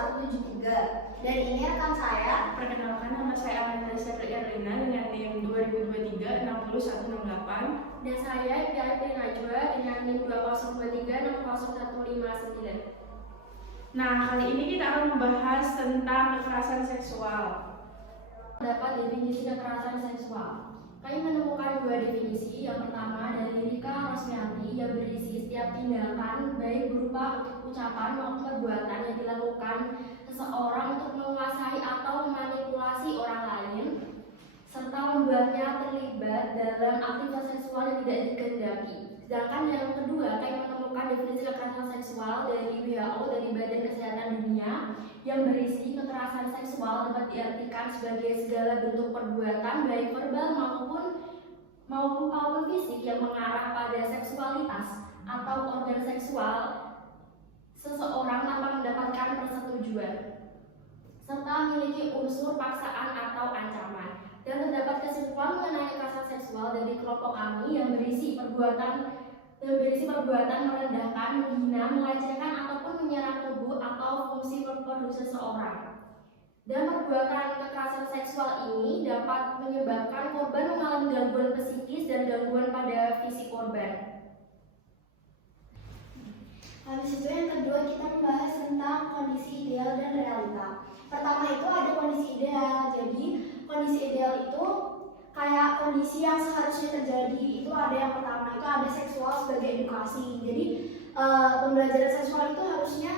6173. Dan ini rekan saya. Perkenalkan, nama saya Amanda Setri Erlina dengan NIM 2023-6168. Dan saya Ida Najwa dengan NIM 2023-60159. Nah, kali ini kita akan membahas tentang kekerasan seksual. Dapat definisi kekerasan seksual. Kami menemukan dua definisi. Yang pertama dari Rika Rosmianti yang berisi setiap tindakan baik berupa ucapan maupun perbuatan yang dilakukan seseorang untuk menguasai atau memanipulasi orang lain serta membuatnya terlibat dalam aktivitas seksual yang tidak dikehendaki. Sedangkan yang kedua, kami menemukan definisi kekerasan seksual dari WHO, dari Badan Kesehatan Dunia, yang berisi kekerasan seksual dapat diartikan sebagai segala bentuk perbuatan baik verbal maupun fisik yang mengarah pada seksualitas atau organ seksual seseorang tanpa mendapatkan persetujuan serta memiliki unsur paksaan atau ancaman. Dan terdapat kesimpulan mengenai kekerasan seksual dari kelompok kami yang berisi perbuatan merendahkan, menghina, melecehkan ataupun menyerang tubuh atau fungsi reproduksi seseorang. Dan perbuatan kekerasan seksual ini dapat menyebabkan korban mengalami gangguan psikis dan gangguan pada fisik korban. Habis itu yang kedua kita membahas tentang kondisi ideal dan realita. Pertama itu ada kondisi ideal. Jadi kondisi ideal itu kayak kondisi yang seharusnya terjadi. Itu ada yang pertama itu ada seksual sebagai edukasi. Jadi pembelajaran seksual itu harusnya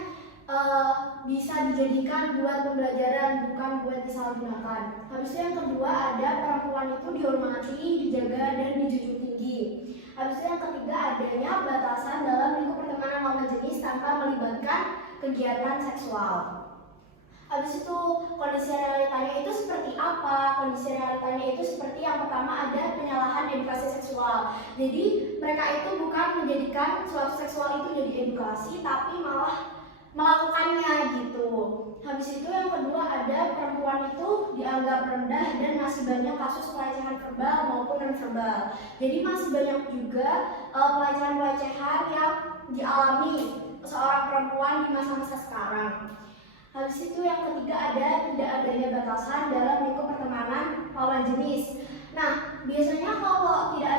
bisa dijadikan buat pembelajaran, bukan buat disalahgunakan. Habis itu yang kedua ada perempuan itu dihormati, dijaga dan dijunjung tinggi. Habis itu yang ketiga adanya batasan dalam lingkup pertemanan lawan jenis tanpa melibatkan kegiatan seksual. Habis itu kondisi realitanya itu seperti apa? Kondisi realitanya itu seperti yang pertama ada penyalahan edukasi seksual. Jadi mereka itu bukan menjadikan suatu seksual itu jadi edukasi, tapi malah melakukannya gitu. Habis itu yang kedua ada perempuan itu dianggap rendah dan masih banyak kasus pelecehan verbal maupun non verbal. Jadi masih banyak juga pelecehan-pelecehan yang dialami seorang perempuan di masa-masa sekarang. Habis itu yang ketiga ada tidak adanya batasan dalam lingkup pertemanan lawan jenis. Nah, biasanya kalau tidak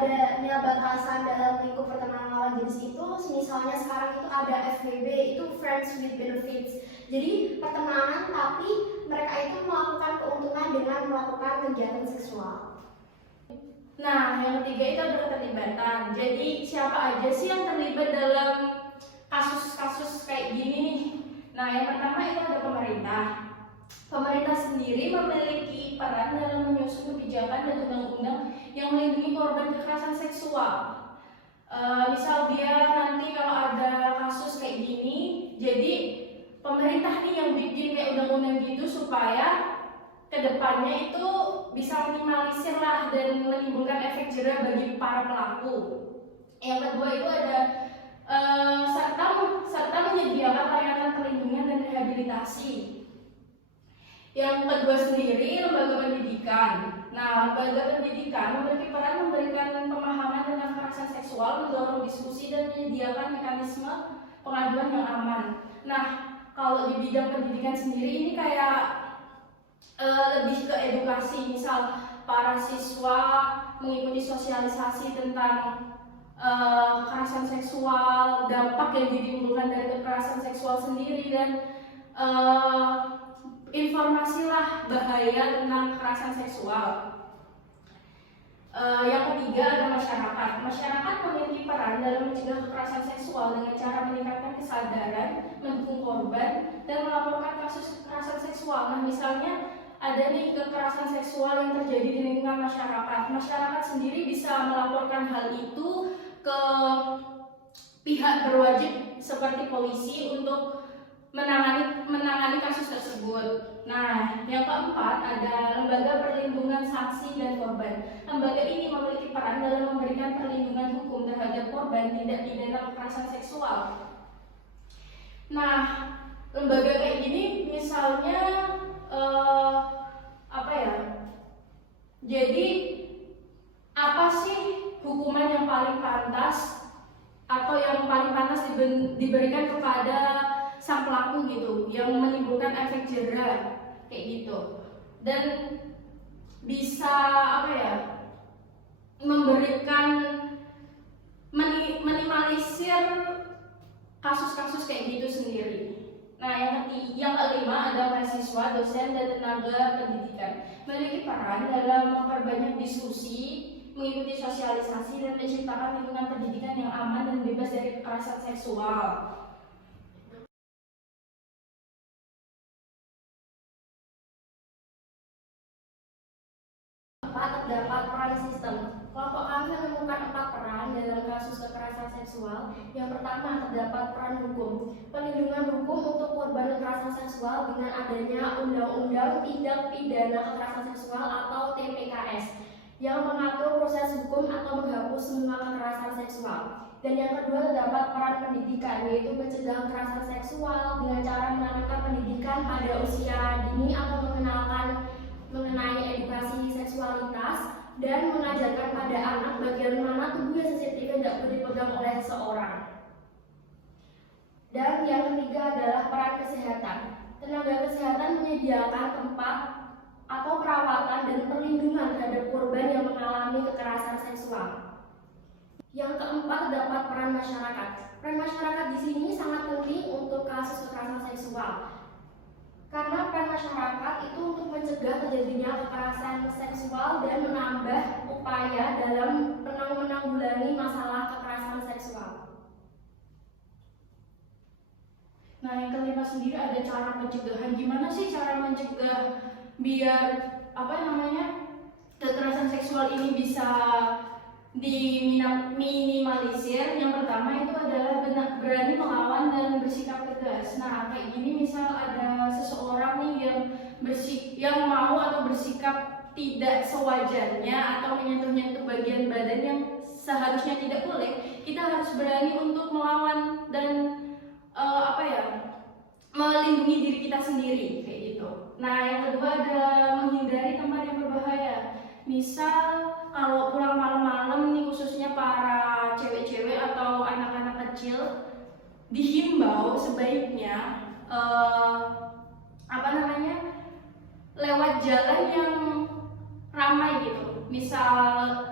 adanya batasan dalam lingkup pertemanan lawan jenis itu, misalnya sekarang itu ada FWB, itu Friends with Benefits. Jadi pertemanan tapi mereka itu melakukan keuntungan dengan melakukan kegiatan seksual. Nah, yang ketiga itu ada keterlibatan. Jadi siapa aja sih yang terlibat dalam kasus-kasus kayak gini nih? Nah, yang pertama itu ada pemerintah. Pemerintah sendiri memiliki peran dalam menyusun kebijakan dan undang-undang yang melindungi korban kekerasan seksual. Misal dia nanti kalau ada kasus kayak gini, jadi pemerintah nih yang bikin kayak undang-undang gitu supaya kedepannya itu bisa minimalisir lah dan menimbulkan efek jerah bagi para pelaku. Yang kedua itu ada serta menyediakan layanan perlindungan dan rehabilitasi. Yang kedua sendiri lembaga pendidikan. Nah, lembaga pendidikan memiliki peran memberikan pemahaman tentang kekerasan seksual, mendorong diskusi dan menyediakan mekanisme pengaduan yang aman. Nah, kalau di bidang pendidikan sendiri ini kayak lebih ke edukasi, misal para siswa mengikuti sosialisasi tentang kekerasan seksual, dampak yang ditimbulkan dari kekerasan seksual sendiri, dan informasi lah bahaya tentang kekerasan seksual. Yang ketiga ada masyarakat. Masyarakat memiliki peran dalam mencegah kekerasan seksual dengan cara meningkatkan kesadaran, mendukung korban, dan melaporkan kasus kekerasan seksual. Nah, misalnya ada nih kekerasan seksual yang terjadi di lingkungan masyarakat. Masyarakat sendiri bisa melaporkan hal itu ke pihak berwajib seperti polisi untuk menangani kasus tersebut. Nah, yang keempat ada lembaga perlindungan saksi dan korban. Lembaga ini memiliki peran dalam memberikan perlindungan hukum terhadap korban tindak pidana kekerasan seksual. Nah, lembaga kayak gini misalnya jadi apa sih hukuman yang paling pantas atau yang paling pantas diberikan kepada sang pelaku gitu, yang menimbulkan efek jera kayak gitu, dan bisa apa ya, memberikan minimalisir kasus-kasus kayak gitu sendiri. Nah, yang kelima ada mahasiswa, dosen, dan tenaga pendidikan memiliki peran dalam memperbanyak diskusi, mengikuti sosialisasi, dan menciptakan lingkungan pendidikan yang aman dan bebas dari kekerasan seksual. Terdapat peran sistem. Kelompok kami menemukan 4 peran dalam kasus kekerasan seksual. Yang pertama, terdapat peran hukum. Perlindungan hukum untuk korban kekerasan seksual dengan adanya Undang-Undang Tindak Pidana Kekerasan Seksual atau TPKS yang mengatur proses hukum atau menghapus semua kekerasan seksual. Dan yang kedua, terdapat peran pendidikan, yaitu mencegah kekerasan seksual dengan cara menanamkan pendidikan pada usia dini atau mengenai edukasi seksualitas dan mengajarkan pada anak bagian mana tubuh yang sensitif tidak boleh dipegang oleh seseorang. Dan yang ketiga adalah peran kesehatan. Tenaga kesehatan menyediakan tempat atau perawatan dan perlindungan terhadap korban yang mengalami kekerasan seksual. Yang keempat terdapat peran masyarakat. Peran masyarakat di sini sangat penting untuk kasus kekerasan seksual. Karena peran masyarakat itu untuk mencegah terjadinya kekerasan seksual dan menambah upaya dalam menanggulangi masalah kekerasan seksual. Nah, yang kelima sendiri ada cara pencegahan. Gimana sih cara mencegah biar kekerasan seksual ini bisa diminimalisir? Yang pertama itu adalah berani melawan dan bersikap tegas. Nah, kayak gini, misal ada seseorang nih yang mau atau bersikap tidak sewajarnya atau menyentuh bagian badan yang seharusnya tidak boleh, kita harus berani untuk melawan dan melindungi diri kita sendiri kayak gitu. Nah, yang kedua ada menghindari tempat yang berbahaya. Misal kalau pulang malam-malam nih, khususnya para cewek-cewek atau anak-anak kecil, dihimbau sebaiknya lewat jalan yang ramai gitu. Misal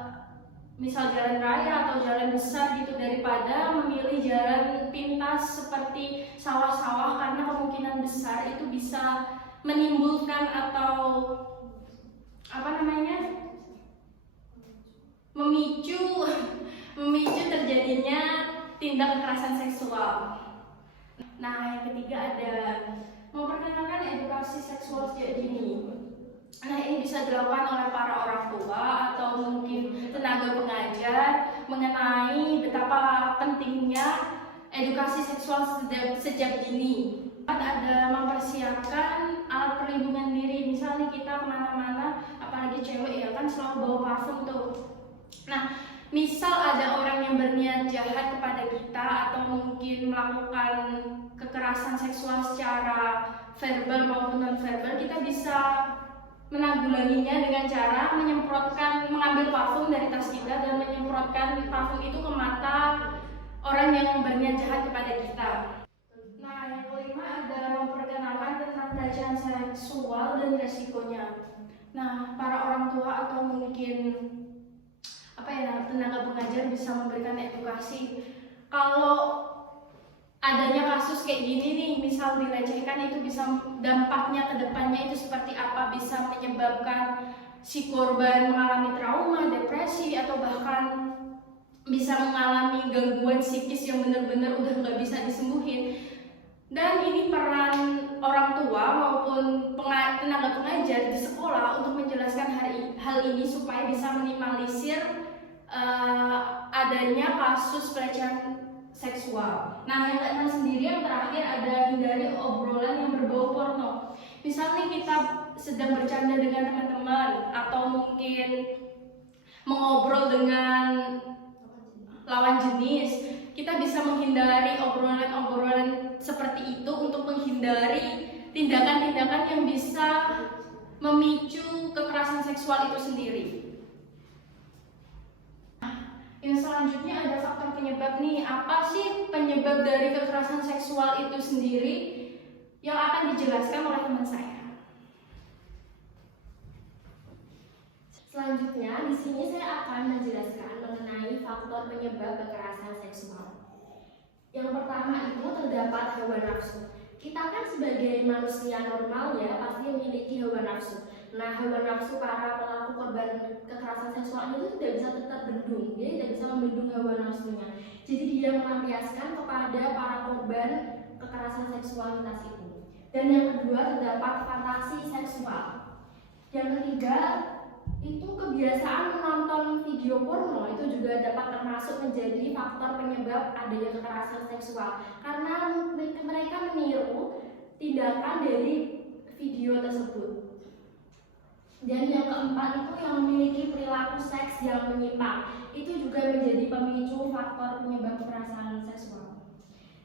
jalan raya atau jalan besar gitu, daripada memilih jalan pintas seperti sawah-sawah, karena kemungkinan besar itu bisa menimbulkan atau memicu terjadinya tindak kekerasan seksual. Nah, yang ketiga ada memperkenalkan edukasi seksual sejak dini. Nah, ini bisa dilakukan oleh para orang tua atau mungkin tenaga pengajar mengenai betapa pentingnya edukasi seksual sejak dini. Ada mempersiapkan alat perlindungan diri. Misalnya kita kemana-mana, apalagi cewek ya kan, selalu bawa parfum tuh. Nah, misal ada orang yang berniat jahat kepada kita atau mungkin melakukan kekerasan seksual secara verbal maupun non verbal, kita bisa menanggulanginya dengan cara mengambil parfum dari tas kita dan menyemprotkan parfum itu ke mata orang yang berniat jahat kepada kita. Nah, yang kelima ada memperkenalkan tentang pelecehan seksual dan resikonya. Nah, para orang tua atau mungkin tenaga pengajar bisa memberikan edukasi kalau adanya kasus kayak gini nih, misal dilecehkan, itu bisa dampaknya ke depannya itu seperti apa, bisa menyebabkan si korban mengalami trauma, depresi, atau bahkan bisa mengalami gangguan psikis yang benar-benar udah nggak bisa disembuhin. Dan ini peran orang tua maupun tenaga pengajar di sekolah untuk menjelaskan hal ini supaya bisa minimalisir adanya kasus pelecehan seksual. Nah, yang keenam sendiri, yang terakhir ada hindari obrolan yang berbau porno. Misalnya kita sedang bercanda dengan teman-teman atau mungkin mengobrol dengan lawan jenis, kita bisa menghindari obrolan-obrolan seperti itu untuk menghindari tindakan-tindakan yang bisa memicu kekerasan seksual itu sendiri. Yang selanjutnya ada faktor penyebab nih. Apa sih penyebab dari kekerasan seksual itu sendiri? Yang akan dijelaskan oleh teman saya. Selanjutnya, di sini saya akan menjelaskan mengenai faktor penyebab kekerasan seksual. Yang pertama itu terdapat hawa nafsu. Kita kan sebagai manusia normal ya pasti memiliki hawa nafsu. Nah, hawa nafsu para pelaku korban kekerasan seksual itu tidak bisa tetap bendung, dia tidak bisa membendung hawa nafsunya. Jadi dia melampiaskan kepada para korban kekerasan seksualitas itu. Dan yang kedua terdapat fantasi seksual. Yang ketiga itu kebiasaan menonton video porno itu juga dapat termasuk menjadi faktor penyebab adanya kekerasan seksual karena mereka meniru tindakan dari video tersebut. Dan yang keempat itu yang memiliki perilaku seks yang menyimpang itu juga menjadi pemicu faktor penyebab kekerasan seksual.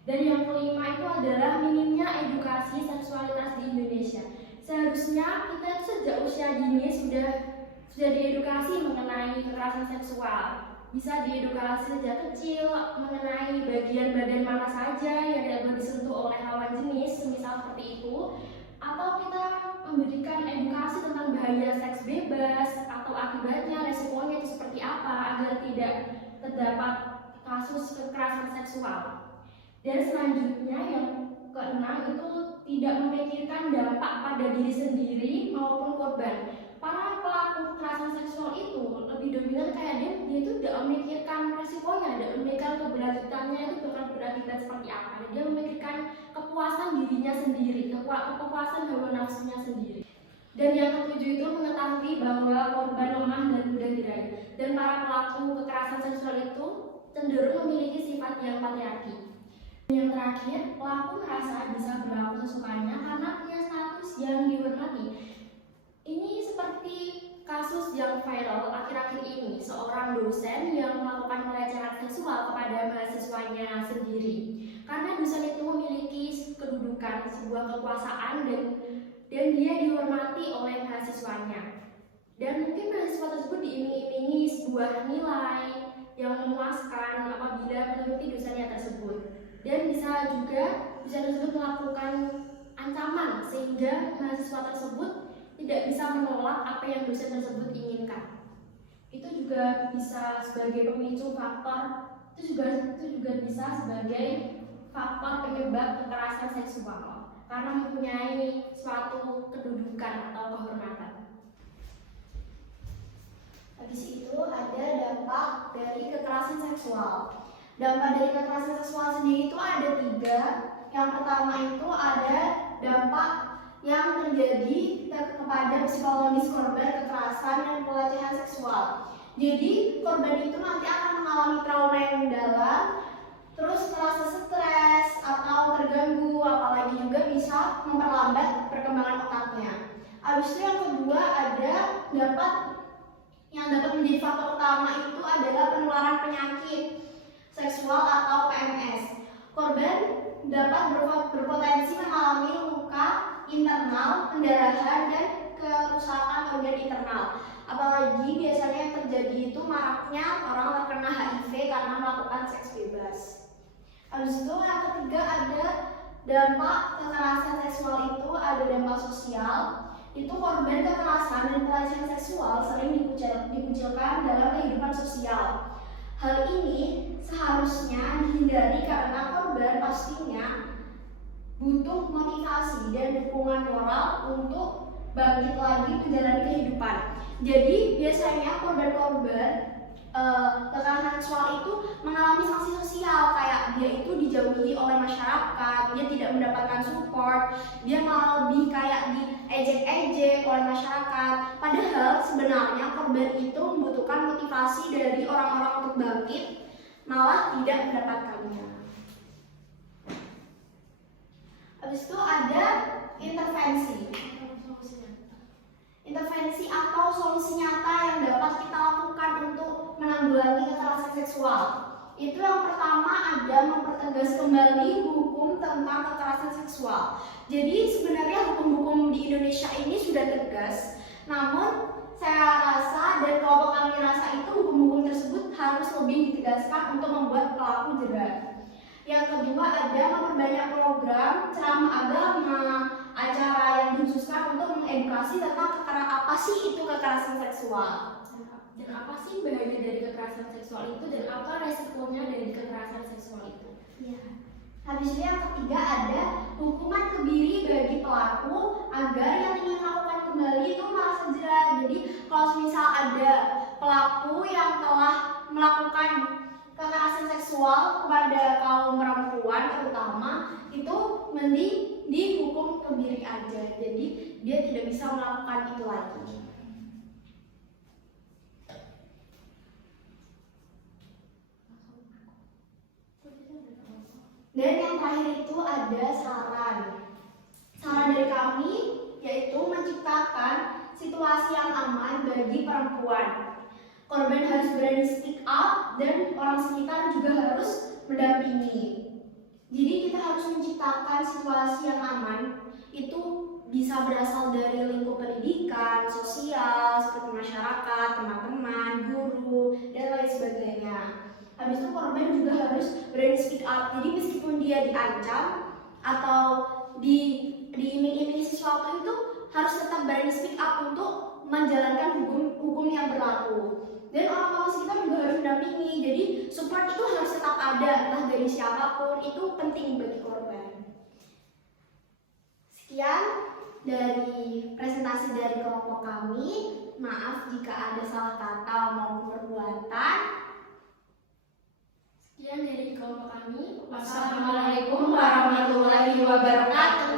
Dan yang kelima itu adalah minimnya edukasi seksualitas di Indonesia. Seharusnya kita sejak usia dini sudah diedukasi mengenai kekerasan seksual. Bisa diedukasi sejak kecil mengenai bagian badan mana saja yang tidak boleh disentuh oleh lawan jenis, misal seperti itu. Atau kita memberikan edukasi tentang bahaya seks bebas atau akibatnya, resikonya itu seperti apa agar tidak terdapat kasus kekerasan seksual. Dan selanjutnya yang keenam itu tidak memikirkan dampak pada diri sendiri maupun korban. Para pelaku kekerasan seksual itu lebih dominan kayak dia itu tidak memikirkan resikonya, tidak memikirkan keberlanjutannya itu bakal berakibat seperti apa. Dia memikirkan kepuasan dirinya sendiri, kepuasan hawa nafsunya sendiri. Dan yang ketujuh itu mengetahui bahwa korban lemah dan mudah dirayu. Dan para pelaku kekerasan seksual itu cenderung memiliki sifat yang patriarki. Yang terakhir, pelaku merasa bisa berlaku sesukanya karena punya status yang dihormati. Ini seperti kasus yang viral akhir-akhir ini, seorang dosen yang melakukan pelecehan seksual kepada mahasiswanya sendiri. Karena dosen itu memiliki kedudukan, sebuah kekuasaan dan dia dihormati oleh mahasiswanya. Dan mungkin mahasiswa tersebut diiming-imingi sebuah nilai yang memuaskan apabila mengikuti dosennya tersebut. Dan bisa juga dosen tersebut melakukan ancaman sehingga mahasiswa tersebut tidak bisa menolak apa yang dosen tersebut inginkan. Itu juga bisa sebagai pemicu faktor, itu juga bisa sebagai faktor penyebab kekerasan seksual karena mempunyai suatu kedudukan atau kehormatan. Habis itu ada dampak dari kekerasan seksual. Dampak dari kekerasan seksual sendiri itu ada 3. Yang pertama itu ada dampak yang terjadi kepada psikologis korban kekerasan dan pelecehan seksual. Jadi korban itu nanti akan mengalami trauma yang mendalam, terus merasa stres atau terganggu, apalagi juga bisa memperlambat perkembangan otaknya. Habis itu yang kedua ada yang dapat menjadi faktor utama itu adalah penularan penyakit seksual atau PMS. Korban dapat berpotensi mengalami luka internal, pendarahan, dan kerusakan organ internal. Apalagi biasanya yang terjadi itu maraknya orang terkena HIV karena melakukan seks bebas. Habis itu yang ketiga ada dampak kekerasan seksual itu ada dampak sosial. Itu korban kekerasan dan pelecehan seksual sering dikucilkan dalam kehidupan sosial. Hal ini seharusnya dihindari karena korban pastinya butuh motivasi dan dukungan moral untuk bangkit lagi menjalani kehidupan. Jadi biasanya korban-korban kekerasan seksual itu mengalami sanksi sosial, kayak dia itu dijauhi oleh masyarakat, dia tidak mendapatkan support, dia malah lebih kayak diejek-ejek oleh masyarakat. Padahal sebenarnya korban itu membutuhkan motivasi dari orang-orang untuk bangkit, malah tidak mendapatkannya. Habis itu ada intervensi atau solusi nyata yang dapat kita lakukan untuk menanggulangi kekerasan seksual. Itu yang pertama ada mempertegas kembali hukum tentang kekerasan seksual. Jadi sebenarnya hukum-hukum di Indonesia ini sudah tegas, namun saya rasa dan kelompok kami rasa itu hukum-hukum tersebut harus lebih ditegaskan untuk membuat pelaku jera. Yang kedua ada memperbanyak program ceramah agama, acara yang dikhususkan untuk mengedukasi tentang apa sih itu kekerasan seksual. Dan apa sih bahaya dari kekerasan seksual itu dan apa resikonya dari kekerasan seksual itu? Ya. Habis itu yang ketiga ada hukuman kebiri bagi pelaku agar yang ingin melakukan kembali itu merasa jera. Jadi kalau misal ada pelaku yang telah melakukan kekerasan seksual kepada kaum perempuan terutama, itu mending dihukum kebiri aja. Jadi dia tidak bisa melakukan itu lagi. Dan yang terakhir itu ada saran. Saran dari kami yaitu menciptakan situasi yang aman bagi perempuan. Korban harus berani speak up dan orang sekitar juga harus mendampingi. Jadi kita harus menciptakan situasi yang aman. Itu bisa berasal dari lingkup pendidikan, sosial, seperti masyarakat, teman-teman, guru, dan lain sebagainya. Habis itu korban juga harus berani speak up. Jadi meskipun dia diancam atau diiming-imingi sesuatu itu harus tetap berani speak up untuk menjalankan hukum yang berlaku. Dan orang-orang sekitar juga harus mendampingi. Jadi support itu harus tetap ada, entah dari siapapun, itu penting bagi korban. Sekian dari presentasi dari kelompok kami. Maaf jika ada salah kata maupun perbuatan. Sekian dari kelompok kami. Wassalamualaikum warahmatullahi wabarakatuh.